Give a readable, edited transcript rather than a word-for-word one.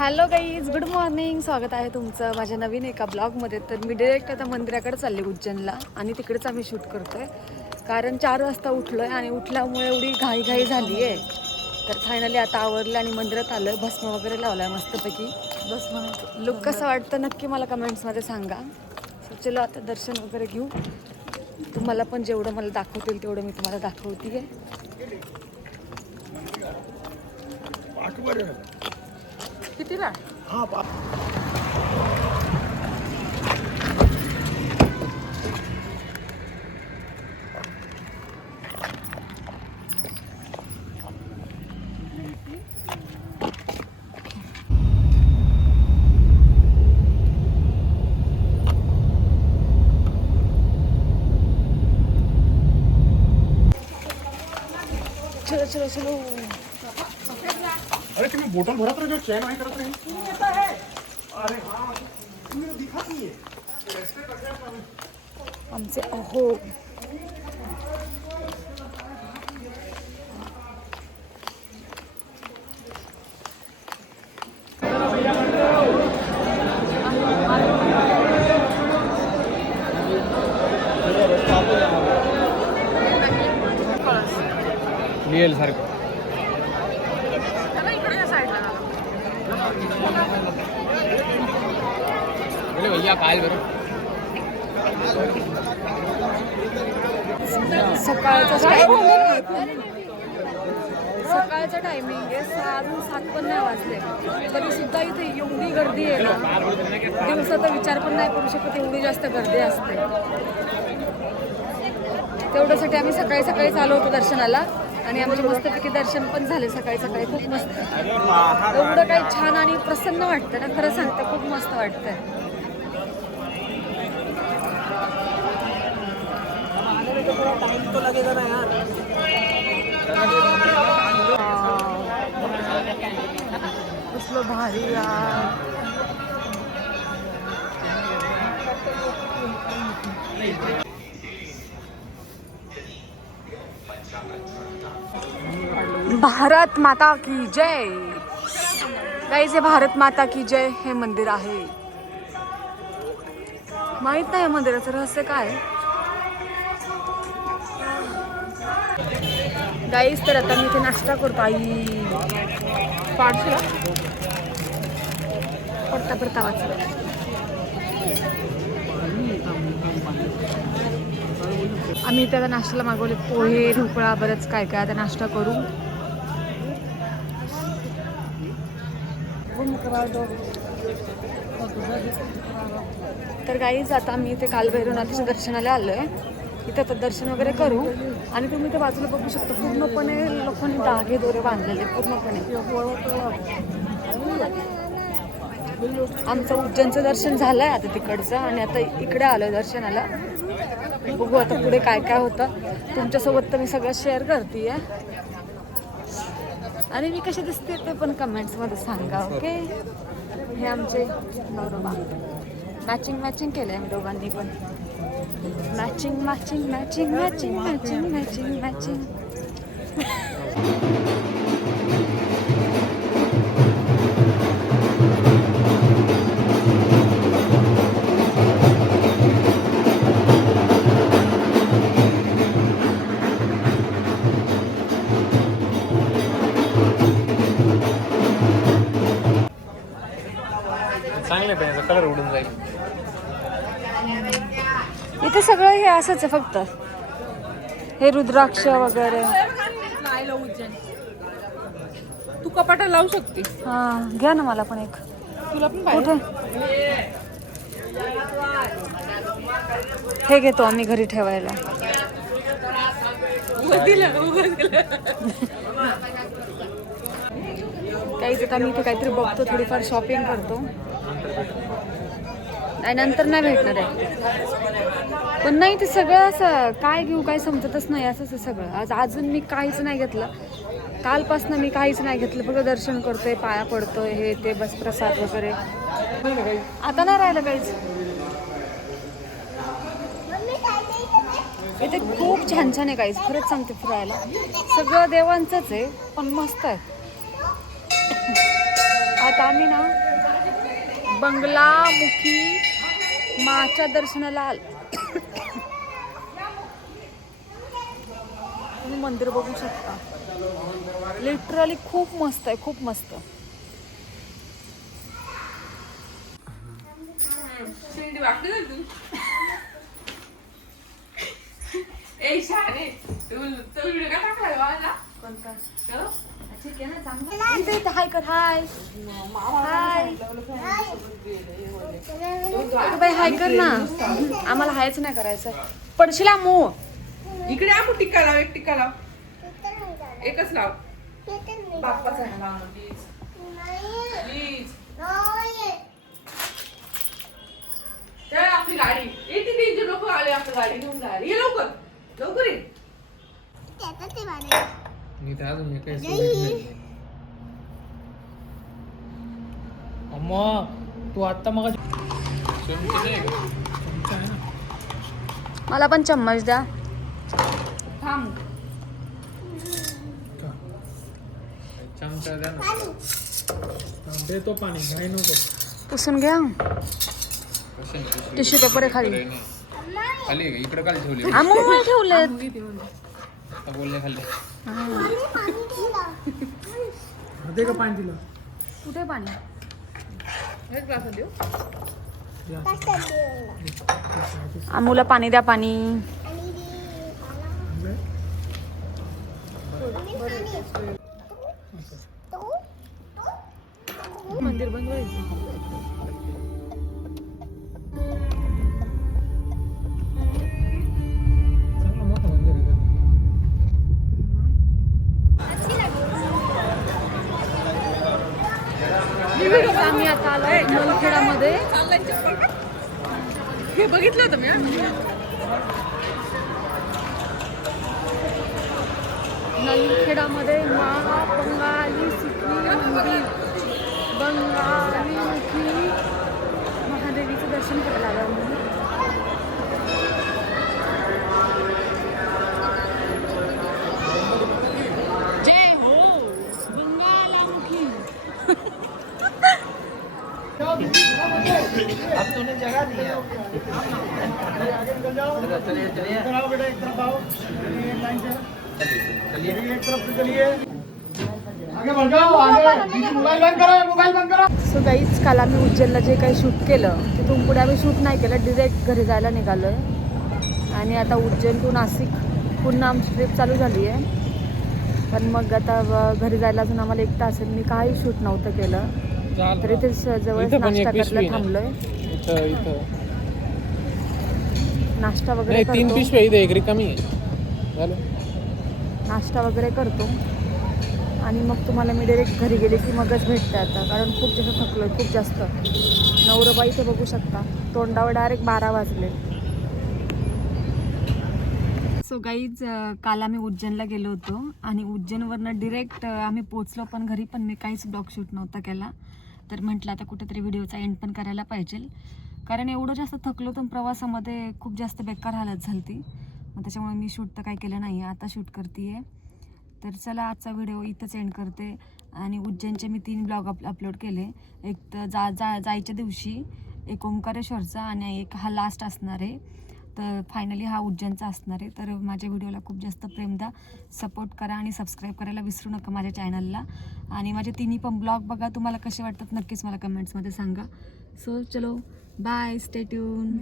Hello guys, good morning. स्वागत आहे तुमचं माझ्या नवीन एका ब्लॉगमध्ये. तर मी डायरेक्ट आता मंदिराकडे चालले उज्जैनला आणि तिकडेच आम्ही शूट करतोय. कारण 4 वाजता उठलोय आणि उठल्यामुळे एवढी घाई झाली आहे. तर फायनली आता आवरलं आणि मंदिरात आलोय. भस्म वगैरे लावलाय मस्तपैकी. भस्म लुक कसं वाटतं नक्की मला कमेंट्समध्ये सांगा. चलो आता दर्शन वगैरे घेऊ. तुम्हाला पण जेवढं मला दाखवतील तेवढं मी तुम्हाला दाखवते. कितीला? चलो चलो चलो. अरे तुम्ही बोटल भरत रहे, चैन वहीं करत रहे. अरे हाँ, तुम्ही दिखत नाहीये. आमचे अहो रियल सारखं. भैया काल बरं सकाळचं टायमिंग आहे. 7 पण नाही वाजले तरी सुद्धा इथे एवढी गर्दी आहे ना. दिवसाचा विचार पण नाही करू शकत, एवढी जास्त गर्दी असते. तेवढ्यासाठी आम्ही सकाळी चालू होतो दर्शनाला आणि आमचे मस्तपैकी दर्शन पण झाले सकाळी खूप मस्त. एवढं काही छान आणि प्रसन्न वाटतं ना, खरं सांगते खूप मस्त वाटतंय. टाइम तो लगेगा ना यार. कसलं भारी यार. भारत माता की जय. गाईज, हे भारत माता की जय हे मंदिर आहे. माहित नाही मंदिराचं रहस्य काय. गाईज, तर आता मी इथे नाश्ता करतो. आई पाडशीला पडता वाचलं. आम्ही इथे आता नाश्त्याला मागवले पोहे, ढोकळा, बरंच काय आता नाश्ता करू. तर गाईज, आता आम्ही इथे कालभैरवनाथाच्या दर्शनाला आलोय. इथं आता दर्शन वगैरे करू आणि तुम्ही इथे बाजूला बघू शकता पूर्णपणे लोकांनी धागे दोरे बांधलेले पूर्णपणे. आमचं उज्जैनचं दर्शन झालंय आता तिकडचं आणि आता इकडे आलोय दर्शनाला. बघू आता पुढे काय होतं. तुमच्यासोबत तर मी सगळं शेअर करते आणि मी कशी दिसते ते पण कमेंट्समध्ये सांगा. ओके. हे आमचे नवरोबा मॅचिंग केलंय आम्ही दोघांनी पण. मॅचिंग. चांगलं पेनचा कलर उडून जाईल. इथे सगळं हे असंच आहे फक्त. हे रुद्राक्ष वगैरे. तू कपाटा लावू शकते. हा, घ्या ना मला पण एक. तुला पण कुठे? हे घेतो आम्ही घरी ठेवायला. काहीच आता मी इथे काहीतरी बघतो, थोडीफार शॉपिंग करतो. नाही, नंतर नाही भेटणार आहे. पण नाही, ते सगळं असं काय घेऊ काय समजतच नाही. असंच आहे सगळं. अजून मी काहीच नाही घेतलं. कालपासून मी काहीच नाही घेतलं. फक्त दर्शन करतोय, पाया पडतोय, हे ते बस प्रसाद वगैरे. आता नाही राहिलं काहीच. इथे खूप छान छान आहे गाईज, खरंच सांगते फिरायला. सगळं देवांचंच आहे पण मस्त आहे. आता आम्ही ना बंगलामुखी माच्या दर्शनाला तुम्ही मंदिर बघू शकता. लिटरली खूप मस्त आहे, खूप मस्त. शेंडी वाटली ना तू. ए शाने तू व्हिडिओ का टाकलाय मला? कोणता? तो? ठीक आहे ना, चांगला. इथे हाय कर. हाय हाय बाई, हाय कर ना. आम्हाला हायच नाही करायचं. पडशील मो. इकडे आपण टिक्का लाव, एक टिक्का लाव. एकच लाव. बाप्पाचा आहे लाव ना प्लीज. प्लीज. चल आपली गाडी. येते तीनचे लोक आले आपली गाडी घेऊन जायला. ये लवकर. लवकर ये. मी तर अजून काही सोडत अम्मा तू आता मग मला पण चम्मच द्या. थांब. चमचा द्या ना. देतो पाणी घाई नको. पुसून घ्या. टिश्यू पेपर आहे खाली. खाली इकडे खाली ठेवली. आम्हाला ठेवलेत. बोलले खाली. दे का पाणी दिलं. कुठे पाणी? एक ग्लास देऊ. आमूला पाणी द्या. पाणी. मंदिर बंद व्हायचं. चांगलं मोठं मंदिर आहे. आम्ही आता आलो नलखेडामध्ये. हे बघितलं होतं मी. नलखेडामध्ये बंगाली सिद्धी मंदिर, बंगालीमुखी महादेवीचं दर्शन करायला आलो आम्ही. जय हो बंगालामुखी. अब तूने जगह दिया. चलिए चलिए इधर आओ बेटा, एक तरफ आओ. एक लाइन से चलिए. एक तरफ से चलिए. आगे बढ़ जाओ. आगे मोबाइल बंद करो. मोबाइल बंद करो. सो गाईज, काल आम्ही उज्जैनला जे काही शूट केलं तिथून पुढे आम्ही शूट नाही केलं. डिरेक्ट घरी जायला निघालो आहे. आणि आता उज्जैन टू नाशिक पुन्हा आमची ट्रिप चालू झाली आहे. पण मग आता घरी जायला अजून आम्हाला 1 तास आहे. मी काही शूट नव्हतं केलं. तरी ते जवळ इथं पण एक नाश्ता पिशवी करायला आहे. थांबलोय. इथं इथं नाश्ता वगैरे नाही 3 करतो. पिशव्या इथे एक रिकामी आहे. झालं. नाश्ता वगैरे करतो आणि मग तुम्हाला मी डायरेक्ट घरी गेले की मगच भेटते आता. कारण खूप जास्त थकलो आहे, खूप जास्त. नवरोबा इथे बघू शकता, तोंडावर डायरेक्ट 12 वाजले. सो गाईज, काल आम्ही उज्जैनला गेलो होतो आणि उज्जैनवरनं डिरेक्ट आम्ही पोचलो. पण घरी पण मी काहीच ब्लॉग शूट नव्हता केला. तर म्हटलं आता कुठेतरी व्हिडिओचा एंड पण करायला पाहिजे. कारण एवढं जास्त थकलो तर प्रवासामध्ये खूप जास्त बेकार हालत झाली ती. मग त्याच्यामुळे मी शूट तर काही केलं नाही. आता शूट करते आहे. तर चला, आजचा व्हिडिओ इथंच एंड करते. आणि उज्जैनचे मी 3 ब्लॉग अपलोड केले. एक तर जायच्या दिवशी, एक ओंकारेश्वरचा आणि एक हा लास्ट असणार आहे. तर फायनली हा उज्जैनचा असणार आहे. तर माझ्या व्हिडिओला खूप जास्त प्रेम द्या, सपोर्ट करा आणि सबस्क्राईब करायला विसरू नका माझ्या चॅनलला. आणि माझे 3 पण ब्लॉग बघा, तुम्हाला कसे वाटतात नक्कीच मला कमेंट्समध्ये सांगा. सो चलो, बाय, स्टे ट्यून.